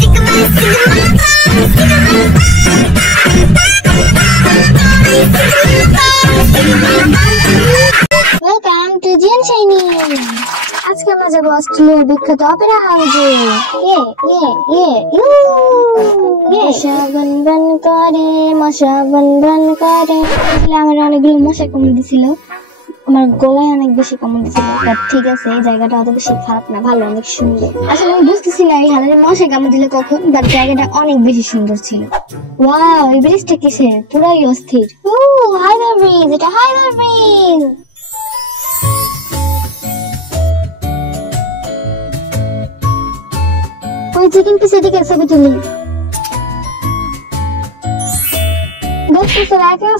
Welcome to Gen Shiny. আজকে আমরা যাবো অস্ট্রেলিয়ার বিখ্যাত অপেরা হাউসে। মশা বন করে, মশা বন করে। আমার অনেকগুলো মশা কামড় দিছিল, আমার গলায় অনেক বেশি কামড় দিছিল। ঠিক আছে, এই জায়গাটা অত বেশি খারাপ না, ভালো, অনেক সুন্দর। আসলে আমি বুঝতেছি না এই হালারে মশা কামড় দিলে কখন, বাট জায়গাটা অনেক বেশি সুন্দর ছিল। ওয়াও, এই ব্রিজটা কিসের? পুরাই অস্থির। হাইওয়ে ব্রিজ, এটা হাইওয়ে ব্রিজ। ওই চিকেন পিস এদিকে ছবি তুলি।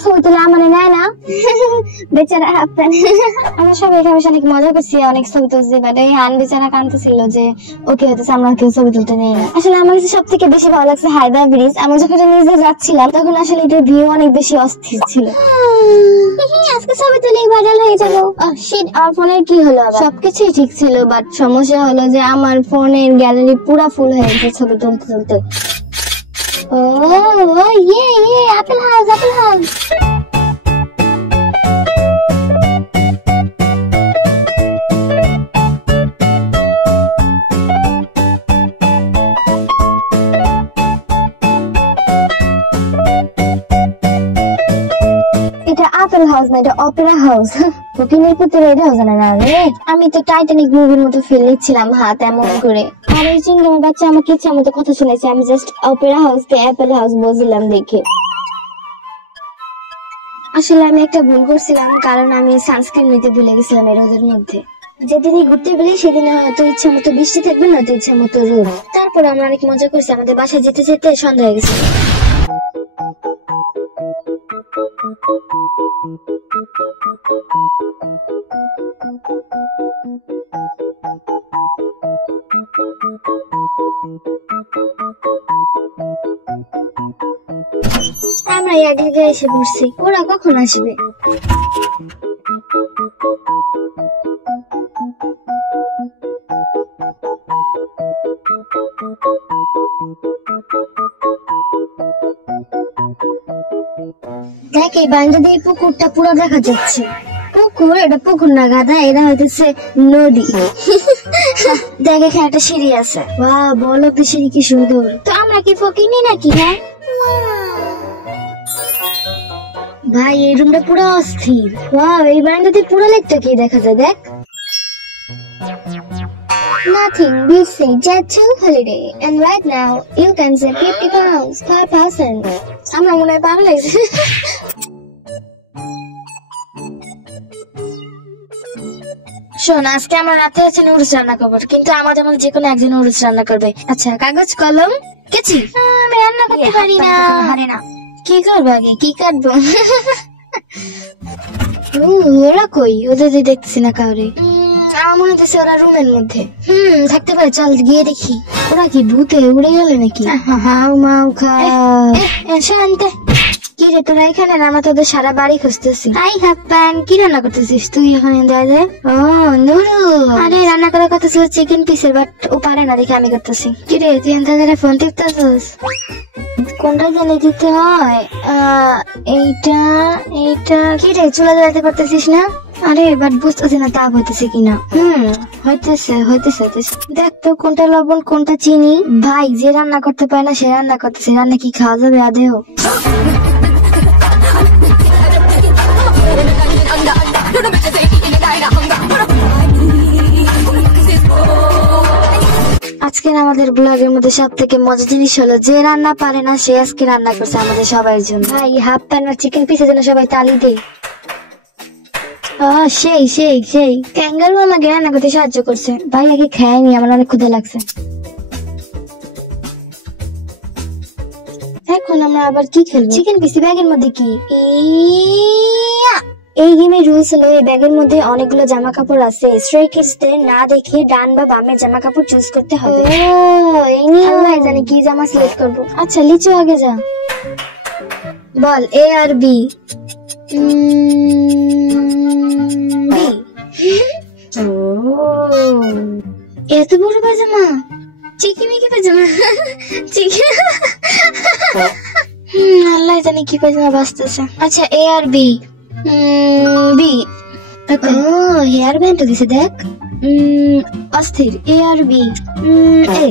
ছবি তুলে আমার নেয় না, বেচারা হাফপ্যান্ট। আমরা সবাই এখানে অনেক মজা করছি, অনেক ছবি তুলছি, বাট এই হান বেচারা কাঁদতেছিল যে ওকে হতেছে আমরা কেউ ছবি তুলতে নেই না। আসলে আমার কাছে সব থেকে বেশি ভালো লাগছে হায়দা ব্রিজ। আমরা যখন নিজে যাচ্ছিলাম তখন আসলে এটার ভিউ অনেক বেশি অস্থির ছিল। আজকে ছবি তুলে ভাইরাল হয়ে যাবো। শিট, আমার ফোনের কি হলো? সবকিছুই ঠিক ছিল, বাট সমস্যা হলো যে আমার ফোনের গ্যালারি পুরা ফুল হয়ে গেছে ছবি তুলতে তুলতে। Oh, yeah, Apple House, Apple House. এটা আপেল হাউস না, এটা অপেরা হাউস। ফকিনের পুত্র এটা হাউস না রে। আমি তো টাইটানিক মুভির মতো ফিল নিচ্ছিলাম হাত এমন করে। আর এই চিংড়ির বাচ্চা আমাকে ইচ্ছা মতো কথা শুনেছে। আমি জাস্ট অপেরা হাউস কে অ্যাপেল হাউস বুঝলাম দেখে। আসলে আমি একটা ভুল করছিলাম, কারণ আমি সানস্ক্রিন নিতে ভুলে গেছিলাম এই রোদের মধ্যে। যেদিনই ঘুরতে বেরিয়ে সেদিন হয়তো ইচ্ছা মতো বৃষ্টি থাকবে, না তো ইচ্ছা মতো রোদ। তারপর আমরা অনেক মজা করছি। আমাদের বাসায় যেতে যেতে সন্ধ্যা হয়ে গেছে। আমরা আগে এসে পড়ছি, ওরা কখন আসবে? দেখ, এই বাইরে দিয়ে পুকুরটা পুরো দেখা যাচ্ছে। পুকুর? এটা পুকুর না গাধা, এটা হইতেছে নদী। দেখ, এখানে একটা সিঁড়ি আছে। বাহ, বলো তো সিঁড়ি কি সুন্দর। তো আমরা কি ফকিনি নাকি? হ্যাঁ ভাই, এই রুমটা পুরো অস্থির। ওয়াও, এই বারান্দাতে পুরো লেকটা কি দেখা যায়। দেখ, nothing, we say jet to holiday and right now you can save 50 pounds per person. আমরা মনে হয় পাগল লাগছে। শোন, আজকে আমরা রাতে হচ্ছে নুডলস রান্না করবো, কিন্তু আমাদের মধ্যে যে কোনো একজন নুডলস রান্না করবে। আচ্ছা, কাগজ কলম কেচি। আমি রান্না করতে পারি না। পারে না, কি করবো? আগে কি কাটবো? ওরা কই? ওদের দেখতেছি না কাউরে। আমার মনে হচ্ছে ওরা রুমের মধ্যে। থাকতে পারে, চল গিয়ে দেখি। ওরা কি ভূতে উড়ে গেলে নাকি? হাউ মাউ শান্তে। কি রে, তোরা এখানে? আমরা তোদের সারা বাড়ি খুঁজতেছি। আই হাপ্পান, কি রান্না করতেছিস তুই এখানে? দাদা, ও নুরু। আরে রান্না করার কথা ছিল চিকেন পিসের, বাট ও পারে না দেখে আমি করতেছি। কি রে, তুই দাদারা ফোন টিপতেছিস? কোনটা জেনে দিতে হয়? এইটা এইটা। কি রে, চুলা জ্বালাতে পারতেছিস না? আরে বাট বুঝতেছি না তাপ হইতেছে কিনা। হইতেছে হইতেছে হইতেছে। দেখ তো কোনটা লবণ কোনটা চিনি। ভাই, যে রান্না করতে পারে না সে রান্না করতেছে। রান্না কি খাওয়া যাবে আদেও? আজকের আমাদের ব্লগের মধ্যে সব থেকে মজার জিনিস হলো যে রান্না পারে না সে আজকে রান্না করছে আমাদের সবার জন্য। ভাই, হাফ প্যান আর চিকেন পিসের জন্য সবাই তালি দেয়। সেই সেই সেই ক্যাঙ্গারু আমাকে রান্না করতে সাহায্য করছে। ভাই, আগে খায়নি, আমার অনেক ক্ষুধা লাগছে। এখন আমরা আবার কি খেলবো? চিকেন পিসি ব্যাগের মধ্যে কি? এই গেমের রুলস হলো এই ব্যাগের মধ্যে অনেকগুলো জামা কাপড় আছে। স্ট্রে কিডসদের না দেখে ডান বা বামের জামা কাপড় চুজ করতে হবে। এই নিয়ে আল্লাহ জানে কি জামা সিলেক্ট করবো। আচ্ছা, লিচু আগে যা, বল এ আর বি। এত বড় পায়জামা, চিকিমিকি পাজামা চিকি আল্লাহ জানে কি পাজামা বাজতেছে। আচ্ছা এ আর বি বি হেয়ার ব্যান্ড দিছে দেখ অস্থির এ আর বি এ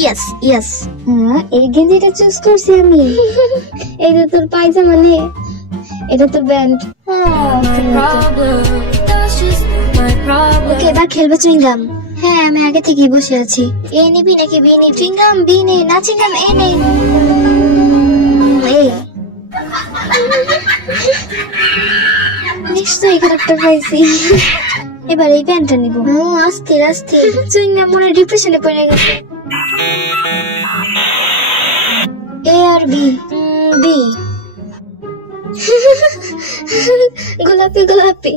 ইয়েস ইয়েস হ্যাঁ এই গেঞ্জিটা চুজ করছি আমি এটা তোর পায়জামা নে এটা তোর ব্যান্ড ওকে এবার খেলবে চুইংগাম। হ্যাঁ আমি আগে থেকেই বসে আছি। এ নিবি নাকি বি নি? চুইংগাম বি নে না চুইংগাম এ নে নিশ্চয়ই খারাপটা পাইছি। এবার এই প্যান্টটা নিব। আস্তে আস্তে চুইংগাম মনে ডিপ্রেশনে পড়ে গেছে। এ আর বি বি গোলাপি গোলাপি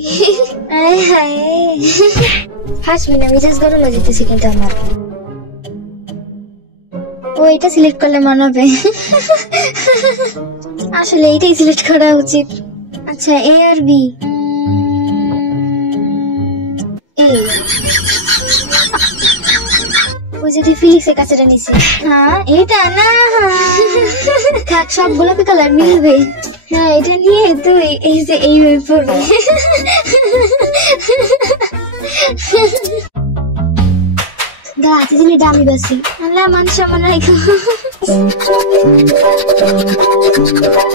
হাসবি না মেজাজ গরম হয়ে যেতেছে কিন্তু আমার। ও এটা সিলেক্ট করলে মানাবে আসলে এইটাই সিলেক্ট করা উচিত। আচ্ছা এ আর বি এ ও যদি ফিলিক্সের কাছেটা নিছে। হ্যাঁ এটা না থাক সব গোলাপি কালার মিলবে। হ্যাঁ এটা নিয়ে তুই এই যে এইভাবে পড়বি। গাছ দিলে দামি বেশি আল্লাহ মানুষ আমার